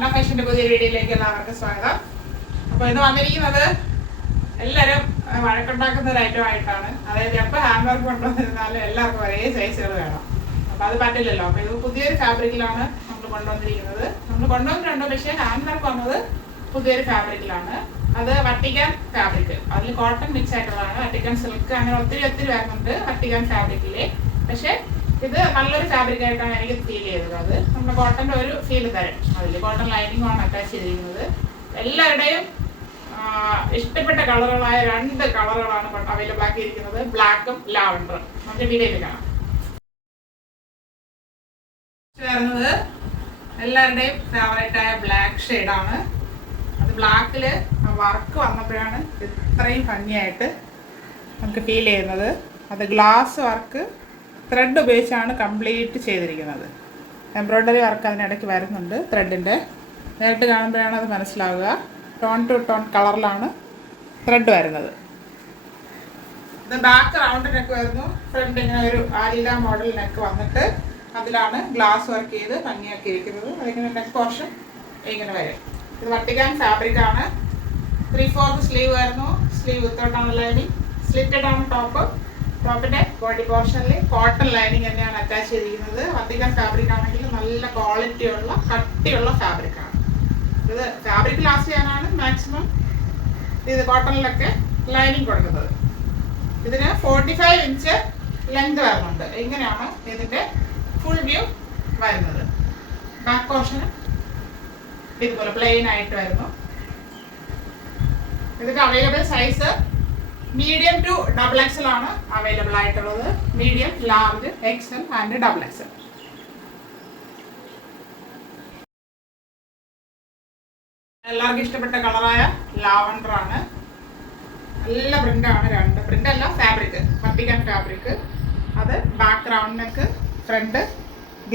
അന്ന ഫാഷന്റെ പുതിയ വീഡിയോയിലേക്ക് എല്ലാവർക്കും സ്വാഗതം. അപ്പോൾ ഇത് വന്നിരിക്കുന്നത് എല്ലാവരും വഴക്കുണ്ടാക്കുന്ന ഒരു ഐറ്റം ആയിട്ടാണ്. അതായത് എപ്പോൾ ഹാൻഡ് വർക്ക് കൊണ്ടുവന്നിരുന്നാലും എല്ലാവർക്കും ഒരേ സൈസുകൾ വേണം. അപ്പോൾ അത് പറ്റില്ലല്ലോ. അപ്പോൾ ഇത് പുതിയൊരു ഫാബ്രിക്കിലാണ് നമ്മൾ കൊണ്ടുവന്നിരിക്കുന്നത്. നമ്മൾ കൊണ്ടുവന്നിട്ടുണ്ട്, പക്ഷേ ഹാൻഡ് വർക്ക് വന്നത് പുതിയൊരു ഫാബ്രിക്കിലാണ്. അത് വട്ടിക്കാൻ ഫാബ്രിക്, അതിൽ കോട്ടൺ മിക്സ് ആയിട്ടുള്ളതാണ്. വട്ടിക്കാൻ സിൽക്ക് അങ്ങനെ ഒത്തിരി വരുന്നുണ്ട് വട്ടിക്കാൻ ഫാബ്രിക്കില്. പക്ഷേ ഇത് നല്ലൊരു ഫാബ്രിക് ആയിട്ടാണ് എനിക്ക് ഫീൽ ചെയ്തത്. അത് നമ്മുടെ കോട്ടൻ്റെ ഒരു ഫീൽ തരും. അതിൽ കോട്ടൺ ലൈനിങ് ആണ് അറ്റാച്ച് ചെയ്തിരിക്കുന്നത്. എല്ലാവരുടെയും ഇഷ്ടപ്പെട്ട കളറുകളായ 2 കളറുകളാണ് അവൈലബിൾ ആക്കിയിരിക്കുന്നത്, ബ്ലാക്കും ലാവൻഡറും. നമുക്ക് വീഡിയോയിൽ കാണാം. വരുന്നത് എല്ലാവരുടെയും ഫേവറേറ്റ് ആയ ബ്ലാക്ക് ഷെയ്ഡാണ്. അത് ബ്ലാക്കിൽ വർക്ക് വന്നപ്പോഴാണ് ഇത്രയും ഭംഗിയായിട്ട് നമുക്ക് ഫീൽ ചെയ്യുന്നത്. അത് ഗ്ലാസ് വർക്ക് ത്രെഡ് ഉപയോഗിച്ചാണ് കംപ്ലീറ്റ് ചെയ്തിരിക്കുന്നത്. എംബ്രോയ്ഡറി വർക്ക് അതിനിടയ്ക്ക് വരുന്നുണ്ട് ത്രെഡിൻ്റെ. നേരിട്ട് കാണുമ്പോഴാണ് അത് മനസ്സിലാവുക. ടോൺ ടു ടോൺ കളറിലാണ് ത്രെഡ് വരുന്നത്. ഇത് ബാക്ക് റൗണ്ട് നെക്ക് വരുന്നു. ഫ്രണ്ട് ഇങ്ങനെ ഒരു ആലില മോഡൽ നെക്ക് വന്നിട്ട് അതിലാണ് ഗ്ലാസ് വർക്ക് ചെയ്ത് ഭംഗിയാക്കിയിരിക്കുന്നത്. അതിങ്ങനെ നെക്ക് പോർഷൻ ഇങ്ങനെ വരും. ഇത് വട്ടിക്കാൻ ഫാബ്രിക്കാണ്. 3/4 സ്ലീവ് വരുന്നു. സ്ലീവ് വിത്തൗട്ടാണ് ലൈനിങ്. സ്ലിറ്റഡ് ആണ് ടോപ്പ്. ടോപ്പിന്റെ ബോഡി പോർഷനിൽ കോട്ടൺ ലൈനിങ് തന്നെയാണ് അറ്റാച്ച് ചെയ്തിരിക്കുന്നത്. വത്തിക്കാൻ ഫാബ്രിക് ആണെങ്കിൽ നല്ല ക്വാളിറ്റിയുള്ള കട്ടിയുള്ള ഫാബ്രിക്കാണ്. ഇത് ഫാബ്രിക് ലാസ്റ്റ് ചെയ്യാനാണ് മാക്സിമം ഇത് കോട്ടണിലൊക്കെ ലൈനിങ് കൊടുക്കുന്നത്. ഇതിന് 45 ഇഞ്ച് ലെങ്ത് വരുന്നുണ്ട്. ഇങ്ങനെയാണ് ഇതിന്റെ ഫുൾ വ്യൂ വരുന്നത്. ബാക്ക് പോർഷന് ഇതുപോലെ പ്ലെയിൻ ആയിട്ട് വരുന്നു. ഇതിന്റെ available size medium to XXL ആണ് അവൈലബിൾ ആയിട്ടുള്ളത്. Medium, large, XL and XXL. എല്ലാവർക്കും ഇഷ്ടപ്പെട്ട കളറായ ലാവൻഡർ ആണ്. നല്ല പ്രിന്റാണ്. 2 പ്രിന്റ് അല്ല, ഫാബ്രിക്, വട്ടിക്കാൻ ഫാബ്രിക്. അത് back round neck, front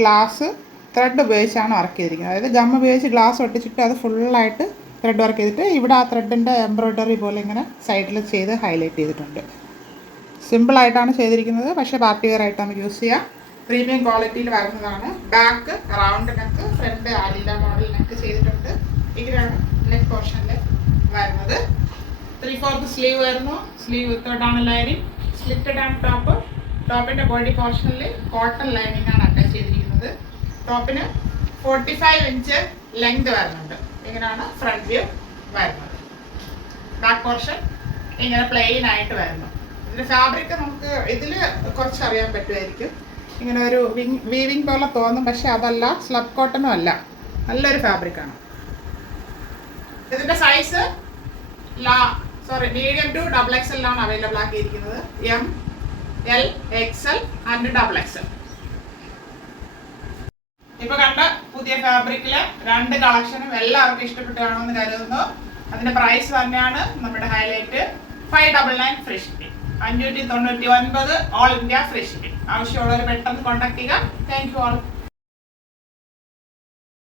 glass thread ഉപയോഗിച്ചാണ് വർക്ക് ചെയ്തിരിക്കുന്നത്. അതായത് ഗം ഉപയോഗിച്ച് ഗ്ലാസ് ഒട്ടിച്ചിട്ട് അത് ഫുള്ളായിട്ട് ത്രെഡ് വർക്ക് ചെയ്തിട്ട് ഇവിടെ ആ ത്രെഡിൻ്റെ എംബ്രോയ്ഡറി പോലെ ഇങ്ങനെ സൈഡിൽ ചെയ്ത് ഹൈലൈറ്റ് ചെയ്തിട്ടുണ്ട്. സിമ്പിളായിട്ടാണ് ചെയ്തിരിക്കുന്നത്, പക്ഷേ പാർട്ടി വെയർ ആയിട്ട് നമുക്ക് യൂസ് ചെയ്യാം. പ്രീമിയം ക്വാളിറ്റിയിൽ വരുന്നതാണ്. ബാക്ക് റൗണ്ട് നെക്ക്, ഫ്രണ്ട് ആലില മോഡൽ നെക്ക് ചെയ്തിട്ടുണ്ട്. ഇങ്ങനെയാണ് നെക്ക് പോർഷനിൽ വരുന്നത്. 3/4 സ്ലീവ് വരുന്നു. സ്ലീവ് വിത്തൗട്ടാണ് ലൈനിങ്. സ്ലിറ്റഡ് ആണ് ടോപ്പ്. ടോപ്പിൻ്റെ ബോഡി പോർഷനിൽ കോട്ടൺ ലൈനിങ് ആണ് അറ്റാച്ച് ചെയ്തിരിക്കുന്നത്. ടോപ്പിന് 45 ഇഞ്ച് ലെങ്ത് വരുന്നുണ്ട്. ഇങ്ങനെയാണ് ഫ്രണ്ട് വ്യൂ വരുന്നത്. ബാക്ക് പോർഷൻ ഇങ്ങനെ പ്ലെയിൻ ആയിട്ട് വരുന്നു. ഇതിൻ്റെ ഫാബ്രിക് നമുക്ക് ഇതിൽ കുറച്ച് അറിയാൻ പറ്റുമായിരിക്കും. ഇങ്ങനെ ഒരു വീവിങ് പോലെ തോന്നും, പക്ഷെ അതല്ല, സ്ലബ് കോട്ടണും അല്ല, നല്ലൊരു ഫാബ്രിക്കാണ്. ഇതിൻ്റെ സൈസ് മീഡിയം ടു XXL ആണ് അവൈലബിൾ ആക്കിയിരിക്കുന്നത്. M, L, XL and XXL. ഇപ്പൊ കണ്ട പുതിയ ഫാബ്രിക്കില് 2 കളക്ഷനും എല്ലാവർക്കും ഇഷ്ടപ്പെട്ടു കാണുമെന്ന് കരുതുന്നു. അതിന്റെ പ്രൈസ് തന്നെയാണ് നമ്മുടെ highlight. 599 free shipping, 599 all India free shipping. ആവശ്യമുള്ളവർ പെട്ടെന്ന് കോൺടാക്ട് ചെയ്യുക. Thank you all.